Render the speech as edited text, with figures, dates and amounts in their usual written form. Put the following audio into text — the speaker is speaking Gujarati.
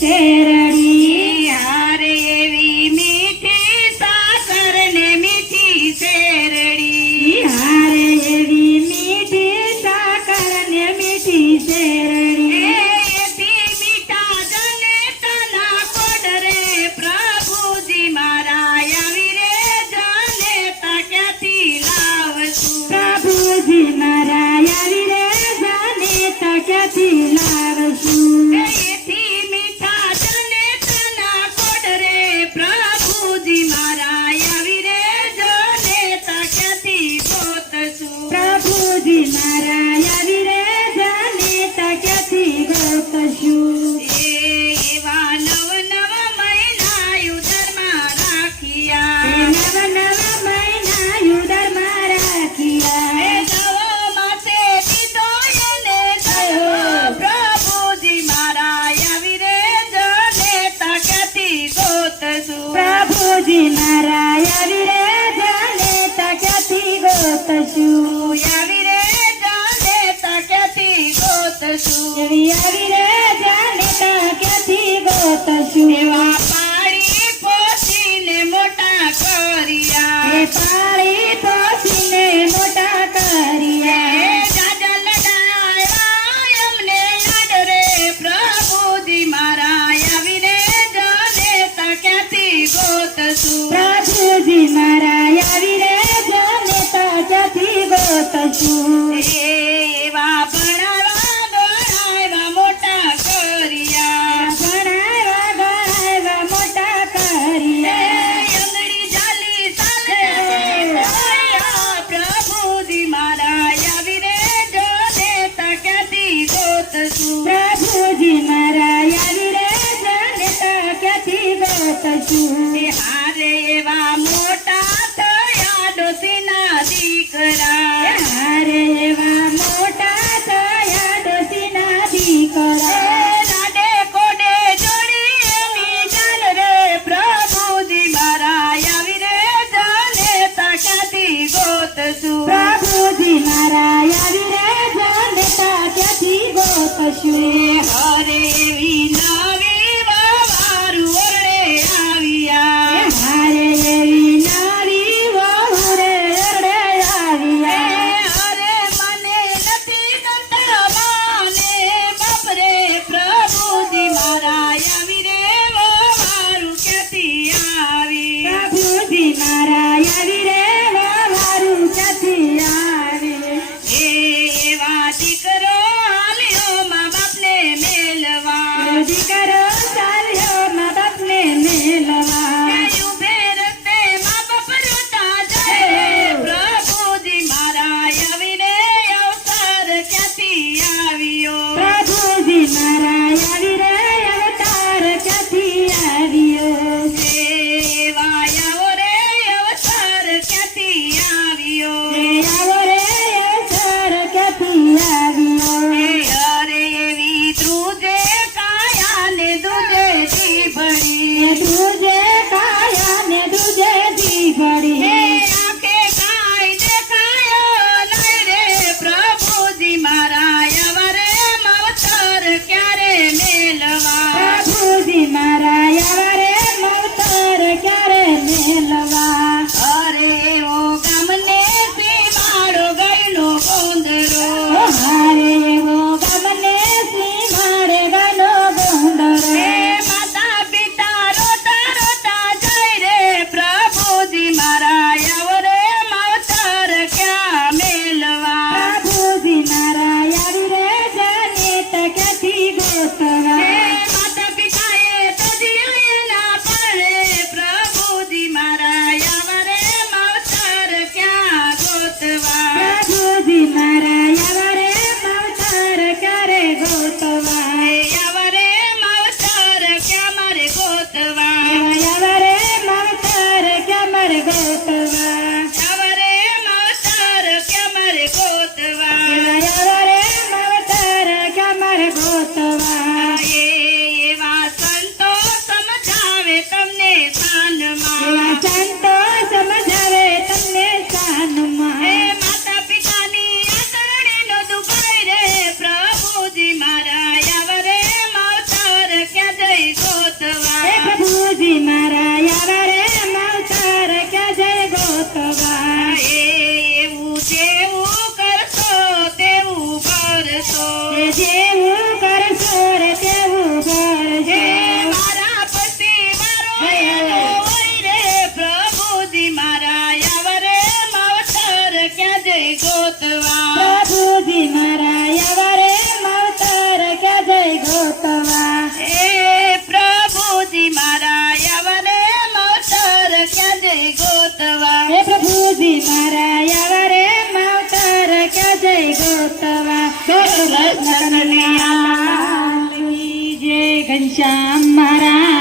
શેરડી હારે એવી મીઠી સાકર ને મીઠી શેરડી હારે એવી મીઠી સાકર ને મીઠી શેરડી એથી મીઠા જનેતાના કોડરે પ્રભુજી મારા આવી રે જનેતા ક્યાંથી લાવશું પ્રભુજી મારા આવી રે જનેતા ક્યાંથી લાવશું એથી મીઠા જનેતાના કોડરે પ્રભુજી મારા આવી રે જનેતા ક્યાંથી ગોતશું પ્રભુજી મારા આવી રે જનેતા ક્યાંથી ગોતશું એવા નવ નવ મહિના ઉદરમાં રાખ્યા નવ નવ મહિના ઉદરમાં રાખ્યા નવો માસે દીધો એને થયો પ્રભુજી મારા આવી રે જનેતા ક્યાંથી ગોતશું પ્રભુજી મારા આવી રે જનેતા ક્યાંથી ગોતશું આવી રે જનેતા ક્યાંથી ગોતશું આવી રે જનેતા ક્યાંથી ગોતશું એવા પાડી પોસીને મોટા કર્યા એ પાળી પોસીને મોટા કર્યા જાજા લડાયા એમને યાદ રે પ્રભુજી મારા આવી રે જનેતા ક્યાંથી ગોતશું પ્રભુજી મારા આવી રે જનેતા ક્યાંથી ગોતશું એવા ભણાવા ગણાવ્યા મોટા કર્યા ભણાવ્યા મોટા કર્યા અંગડી જાલી સાલે પ્રભુજી મારા આવી રે જનેતા ક્યાંથી ગોતશું પ્રભુજી મારા આવી રે જનેતા ક્યાંથી ગોતશું હારે એવા મોટા થયા ડોસીના દીકરા હારે એવા મોટા થયા ડોસીના દીકરા લાડે કોડે જોડી એની ચાલ રે પ્રભુજી મારા આવી રે જનેતા ક્યાંથી ગોતશું પ્રભુજી મારા આવી રે જનેતા ક્યાંથી ગોતશું હરે એવી નવી વારું ઓરડે આવ્યા હારે એવી નવી વહુ રે આવ્યા અરે મને નથી ગમતા માને બાપરે પ્રભુજી મારા આવી રે વારું ક્યાંથી આવી પ્રભુજી મારા આવી રે વારું ક્યાંથી આવે એવા દીકરો હાલ્યો મા બાપને મેલવા દીકરો ચાલ્યો મા બાપને મેલવા ઉભે રસ્તે મા બાપ રોતા જાય પ્રભુજી મારા આવી રે અવસર ક્યાંથી આવ્યો પ્રભુજી મારા આવી રે અવતાર ક્યાંથી આવ્યો એવા આવો રે અવસર ક્યાંથી આવ્યો આવો રે અવતાર ક્યાંથી આવ્યો અરે એવી ધ્રુજે કાયા ને દુજે જીભડી તુજે કાયા ને તુજે જીભડી આંખે કાંઈ દેખાયો નહીં રે પ્રભુજી મારા અવરે મવતર ક્યારે મેલવા પ્રભુજી મારા આવે રે મવતર ક્યારે મેલવા અરે એવો ગામને સીમાડો ગયનો ગોંદરો હારે એવો ગમને સીમાડે ગનો ગોંદરો માતા પિતા રોતા રોતા જાય રે પ્રભુજી મારા અવરે મવતર ક્યાં મેલવા પ્રભુજી મારા આવી રે જનેતા ક્યાંથી ગોતવા માતા પિતાએ તજિયાના પડે પ્રભુજી મારા અવરે મવતર ક્યાં ગોતવા પ્રભુજી મારા આવે રે મવતર ક્યારે ગોતવા અવરે મવતર ક્યાં મારે ગોતવા આવે રે મવતર ક્યાં મારે ગોતવા અવરે મવતર ક્યાં મારે ગોતવા આવે રે મવતર ક્યાં મારે ગોતવા એવા સંતો સમજાવે તમને સાનમાં સંતો સમજાવે તમને સાનમાં માતા પિતાની આસરણીનો દુભાઈ રે પ્રભુજી મારા જેવું કરશો રે તેવું કરજો મારા પતિ મારો એનો હોય રે પ્રભુજી મારા યવરે માવતર ક્યાં જઈ ગોતવા પ્રભુજી મારા યવરે માવતર ક્યાં જઈ ગોતવા એ પ્રભુજી મારા યવરે માવતર ક્યાં જઈ ગોતવા હે પ્રભુજી મારા યવરે માવતર ક્યાં જઈ ગોતવા કૃષ્ણ કનૈયા લાલ કી જય ઘનશ્યામ મહારાજ